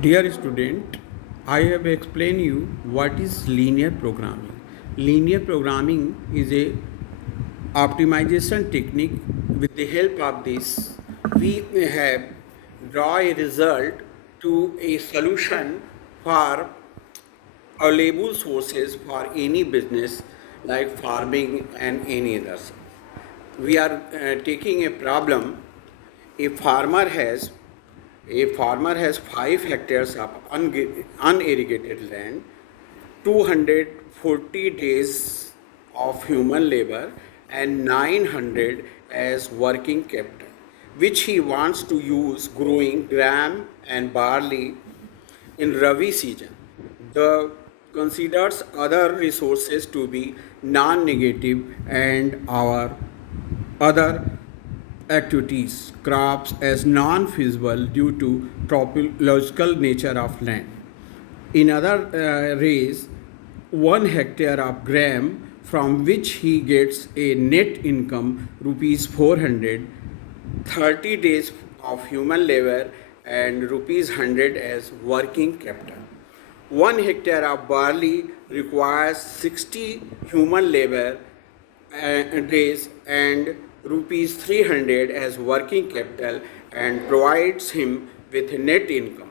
Dear student, I have explained you what is linear programming. Linear programming is a optimization technique. With the help of this, we have draw a result to a solution for available sources for any business like farming and any others. We are taking a problem. A farmer has a farmer has 5 hectares of unirrigated land, 240 days of human labor, and 900 as working capital, which he wants to use growing gram and barley in Rabi season. The considers other resources to be non-negative and our other activities, crops as non-feasible due to topological nature of land. In other ways, 1 hectare of gram from which he gets a net income rupees 400, 30 days of human labor and rupees 100 as working capital. 1 hectare of barley requires 60 human labor days and rupees 300 as working capital and provides him with a net income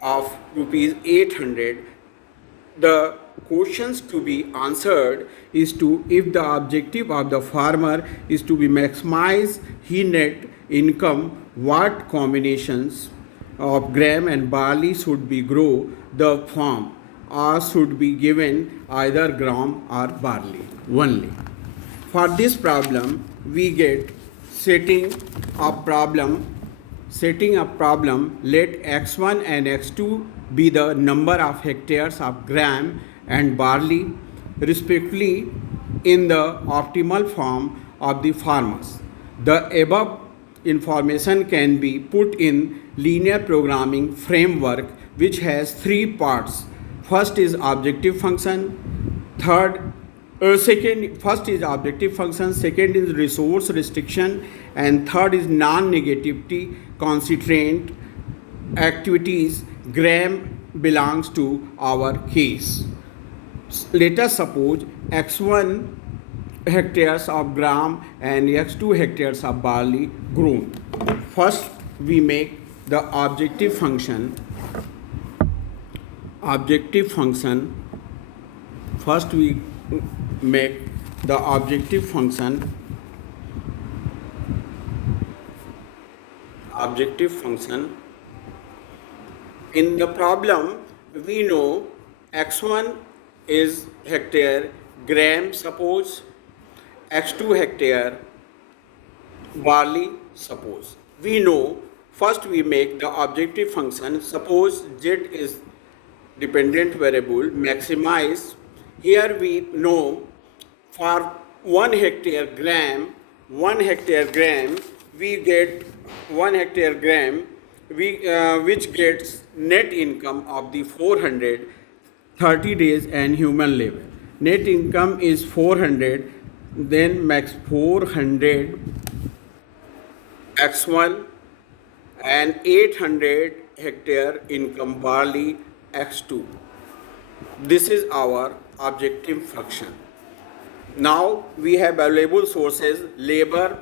of rupees 800. The questions to be answered is to if the objective of the farmer is to be maximize his net income, what combinations of gram and barley should be grow the farm or should be given either gram or barley only. For this problem, we get setting a problem. Let x1 and x2 be the number of hectares of gram and barley respectively in the optimal form of the farmers. The above information can be put in linear programming framework which has 3 parts. First is objective function, first is objective function, second is resource restriction, and third is non-negativity constraint activities. Gram belongs to our case. Let us suppose x1 hectares of gram and x2 hectares of barley grown. First we make the objective function. First we make the objective function. In the problem, we know x1 is hectare gram, suppose x2 hectare barley, suppose. We know first we make the objective function. Suppose z is dependent variable, maximize. Here we know for 1 hectare gram we get 1 hectare gram which gets net income of the 400, 30 days and human labor. Net income is 400, then max 400 x1 and 800 hectare income barley x2. This is our objective function. Now we have available sources: labor,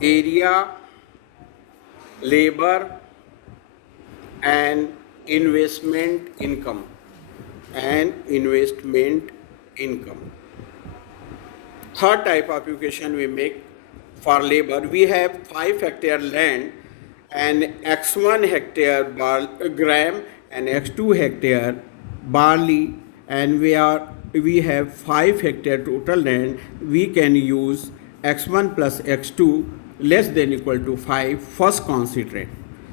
area, labor and investment income. Third type of equation we make for labor. We have 5 hectare land and x1 hectare gram and x2 hectare barley, and we have 5 hectare total land. We can use x1 plus x2 less than equal to 5, first constraint.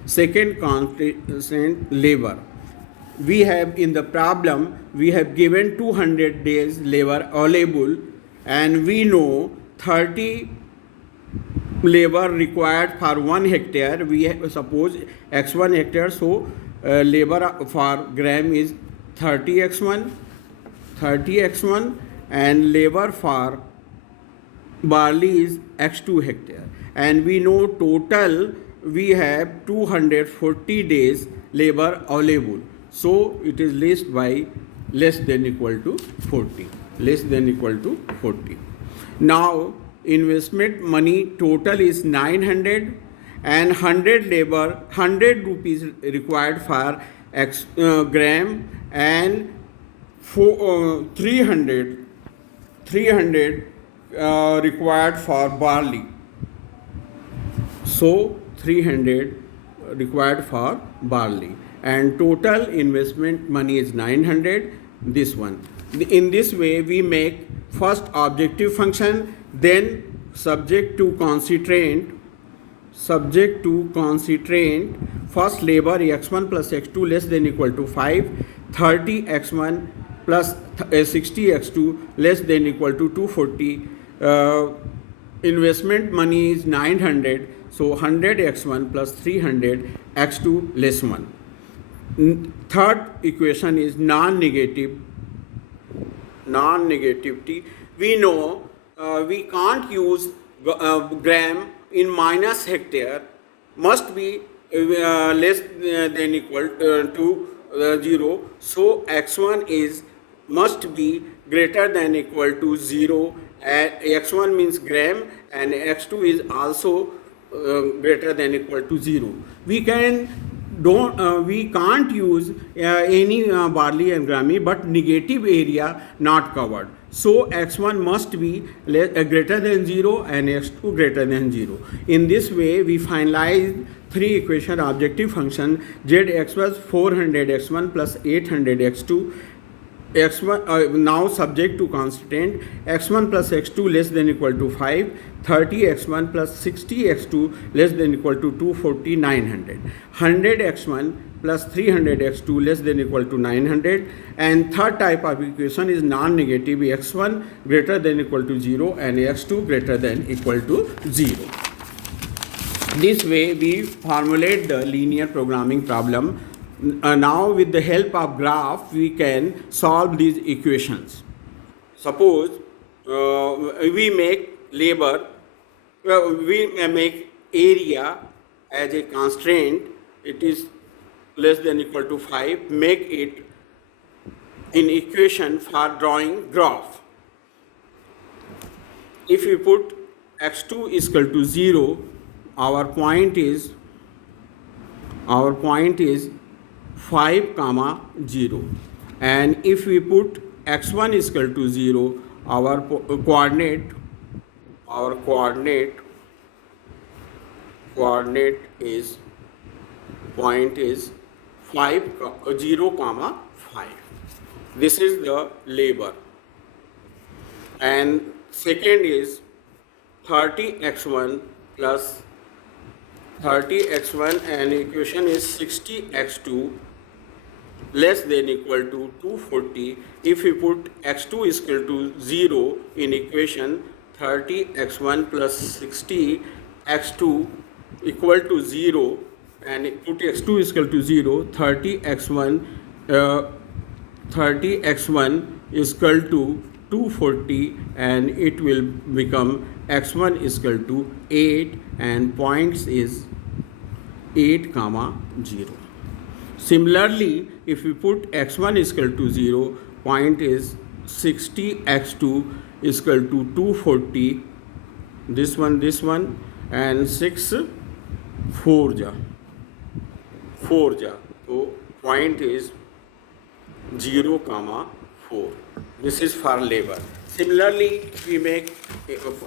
Second constraint, labor. We have in the problem we have given 200 days labor available and we know 30 labor required for 1 hectare. We have, suppose x1 hectare, so labor for gram is 30x1 and labor for barley is x2 hectare, and we know total we have 240 days labor available. So it is list by less than equal to 40. Less than equal to 40. Now investment money total is 900 and 100 labor 100 rupees required for gram and 300 required for barley. So 300 required for barley and total investment money is 900, this one. In this way we make first objective function, then subject to constraint, first labor x1 plus x2 less than equal to 5, 30 x1 plus 60 x2 less than equal to 240. Investment money is 900, so 100 x1 plus 300 x2 less 1. Third equation is non-negativity. We know we can't use gram in minus hectare, must be less than equal to 0. So x1 is must be greater than equal to 0, and x1 means gram and x2 is also greater than equal to 0. We can't use any barley and grammy, but negative area not covered. So x1 must be greater than 0 and x2 greater than 0. In this way we finalize three equation objective function. Zx was 400 x1 plus 800 x2. x1 now subject to constraint x1 plus x2 less than equal to 5, 30 x1 plus 60 x2 less than equal to 240, 900, 100 x1 plus 300 x2 less than equal to 900. And third type of equation is non-negative, x1 greater than equal to 0 and x2 greater than equal to 0. This way we formulate the linear programming problem. Now with the help of graph we can solve these equations. Suppose we make labor, we make area as a constraint, it is less than equal to 5, make it in equation for drawing graph. If we put x2 is equal to 0, our point is 5, 0, and if we put x1 is equal to 0, our coordinate is point is 5, 0, 5. This is the labor. And second is 30 x1 plus 30 x1 and equation is 60 x2 less than equal to 240. If we put x2 is equal to 0 in equation, 30 x1 plus 60 x2 equal to 0, and put x2 is equal to 0, 30 x1 is equal to 240, and it will become x1 is equal to 8 and points is 8, 0. Similarly, if we put x1 is equal to 0, point is 60 x2 is equal to 240, this one, and 6, 4 ja. So point is 0, 4. This is for labor. Similarly, we make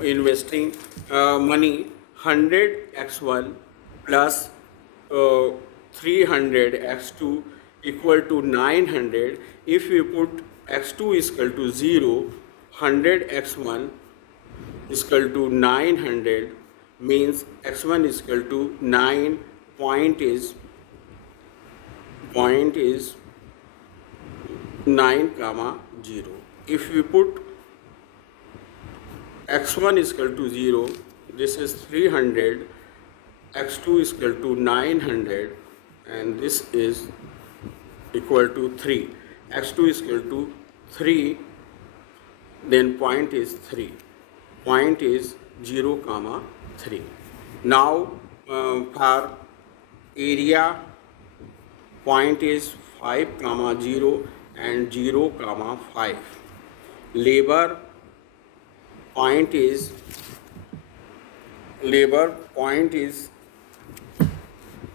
investing money 100 x1 plus 300 x2 equal to 900. If we put x2 is equal to 0, 100 x1 is equal to 900, means x1 is equal to 9, point is 9, 0. If we put x1 is equal to 0, this is 300, x2 is equal to 900, and this is equal to 3. x2 is equal to 3, then point is 3. Point is 0, 3. Now for area, point is 5 comma 0 and 0 comma 5. Labor point is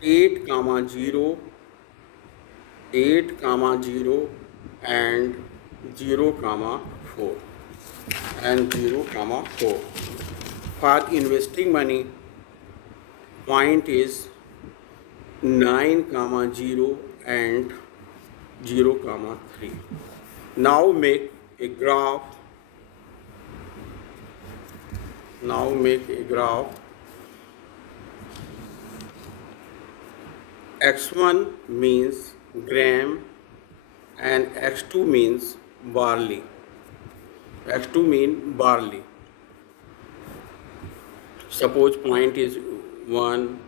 8 comma 0, 8 comma 0 and 0 comma 4 and 0 comma 4. For investing money, point is 9 comma 0 and 0 comma 3. Now make a graph. X1 means gram and X2 means barley. X2 means barley. Suppose point is 1,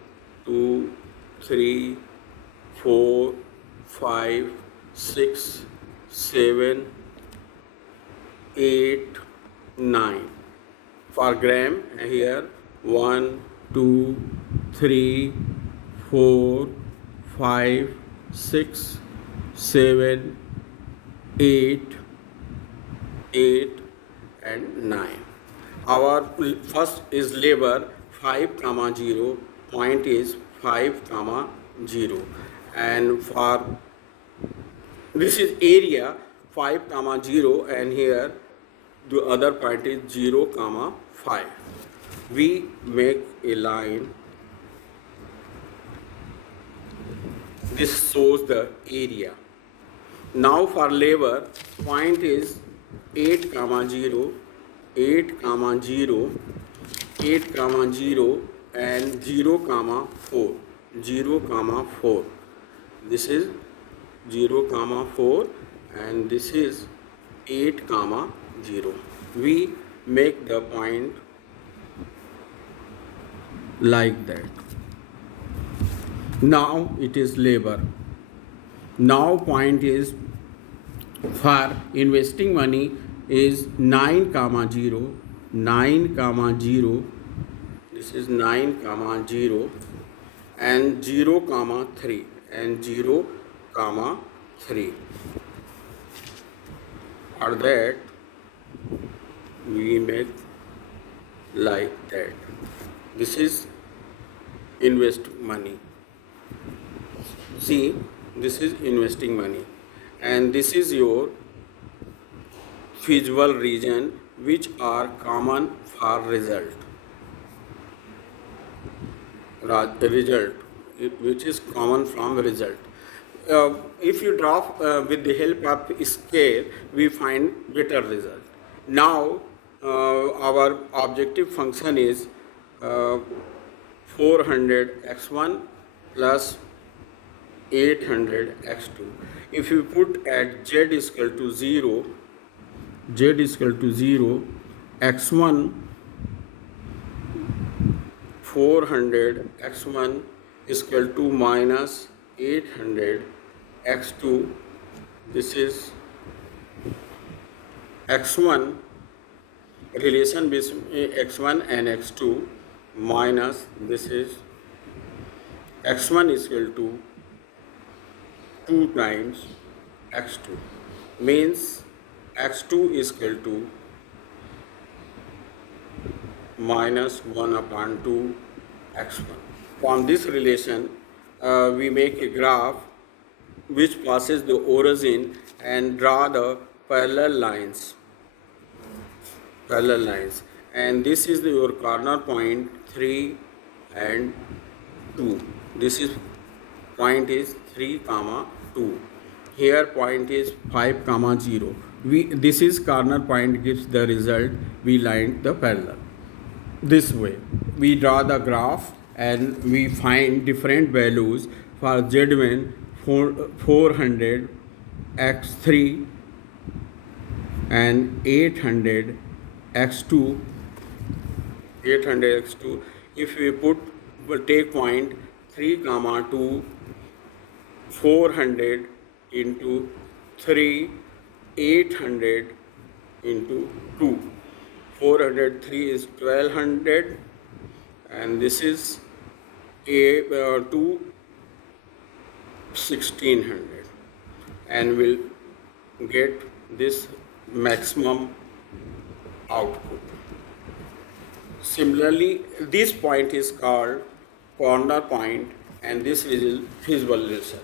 2, 3, 4, 5, 6, 7, 8, 9. For gram, here 1, 2, 3, 4, 5, 6, 7, 8 and 9. Our first is labor 5 comma 0, point is 5 comma 0, and for this is area 5 comma 0, and here the other point is 0 comma 5. We make a line. This shows the area. Now for labor, point is 8 comma 0, 8 comma 0, 8 comma 0 and 0 comma 4, 0 comma 4. This is 0 comma 4 and this is 8 comma 0. We make the point like that. Now it is labor. Now point is for investing money is 9 comma 0, 9 comma 0, this is 9 comma 0 and 0 comma 3 and 0 comma 3. For that we make like that. This is invest money. See, this is investing money, and this is your feasible region which are common for result, which is common from result. If you draw with the help of scale, we find better result. Now our objective function is 400 x1 plus 800 x2. If you put at z is equal to 0, x1 400 x1 is equal to minus 800 x2. This is x1, relation between x1 and x2, minus this is x1 is equal to 2 times x2, means x2 is equal to minus 1 upon 2 x1. From this relation, we make a graph which passes the origin and draw the parallel lines. And this is your corner point 3 and 2. This is point is 3 comma 2. Here point is 5 comma 0. This is corner point gives the result. We lined the parallel. This way we draw the graph and we find different values for Z1 400 x3 and 800 x2. If we take point 3 comma 2, 400 into 3, 800 into 2. 403 is 1200 and this is to 1600 and will get this maximum output. Similarly, this point is called corner point and this is feasible result.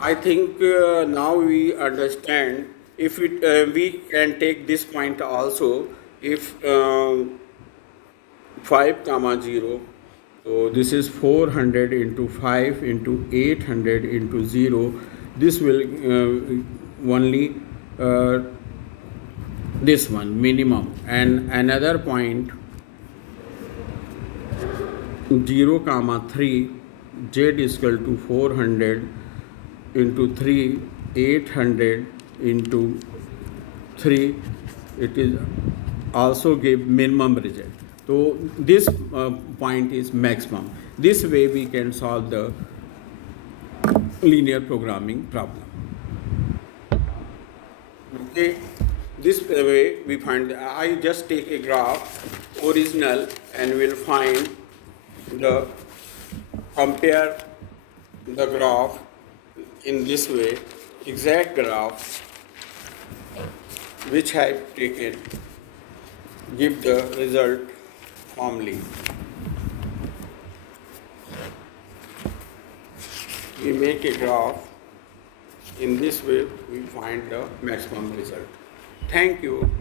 I think now we understand if we can take this point also if 5 comma 0, so this is 400 into 5 into 800 into 0, this will only this one minimum, and another point 0 comma 3, z is equal to 400 into 3, 800 into 3, it is also give minimum result. So this point is maximum. This way we can solve the linear programming problem. Okay, this way we find, I just take a graph original and will find the compare the graph in this way, exact graph which I have taken, give the result formally. We make a graph, in this way we find the maximum result. Thank you.